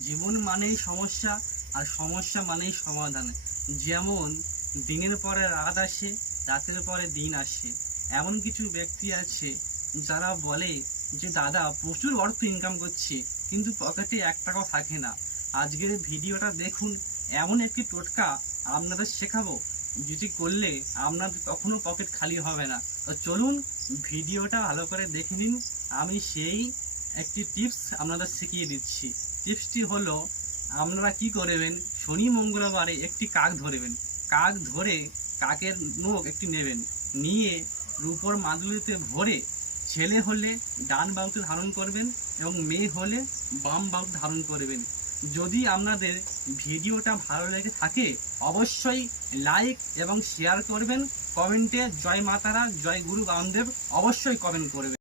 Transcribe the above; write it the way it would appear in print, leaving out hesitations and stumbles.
জীবন মানেই সমস্যা, আর সমস্যা মানেই সমাধান। যেমন দিনের পরে রাত আসে, রাতের পরে দিন আসে। এমন কিছু ব্যক্তি আছে যারা বলে যে দাদা প্রচুর অর্থ ইনকাম করছে, কিন্তু পকেটে 1 টাকাও থাকে না। আজকের ভিডিওটা দেখুন, এমন একটি টোটকা আপনাদের শেখাবো, যেটি করলে আপনাদের কখনো পকেট খালি হবে না। তো চলুন ভিডিওটা ভালো করে দেখে নিন। আমি সেই একটি টিপস আপনাদের শিখিয়ে দিচ্ছি। টিপসটি হলো, আপনারা কি করবেন, শনি মঙ্গলবারে একটি কাক ধরবেন। কাক ধরে কাকের নখ একটি নেবেন, নিয়ে রূপোর মাদুলিতে ভরে ছেলে হলে ডান বাহুতে ধারণ করবেন এবং মেয়ে হলে বাম বাহুতে ধারণ করবেন। যদি আপনাদের ভিডিওটা ভালো লেগে থাকে অবশ্যই লাইক এবং শেয়ার করবেন। কমেন্টে জয় মাতারা, জয় গুরু বামদেব অবশ্যই কমেন্ট করবেন।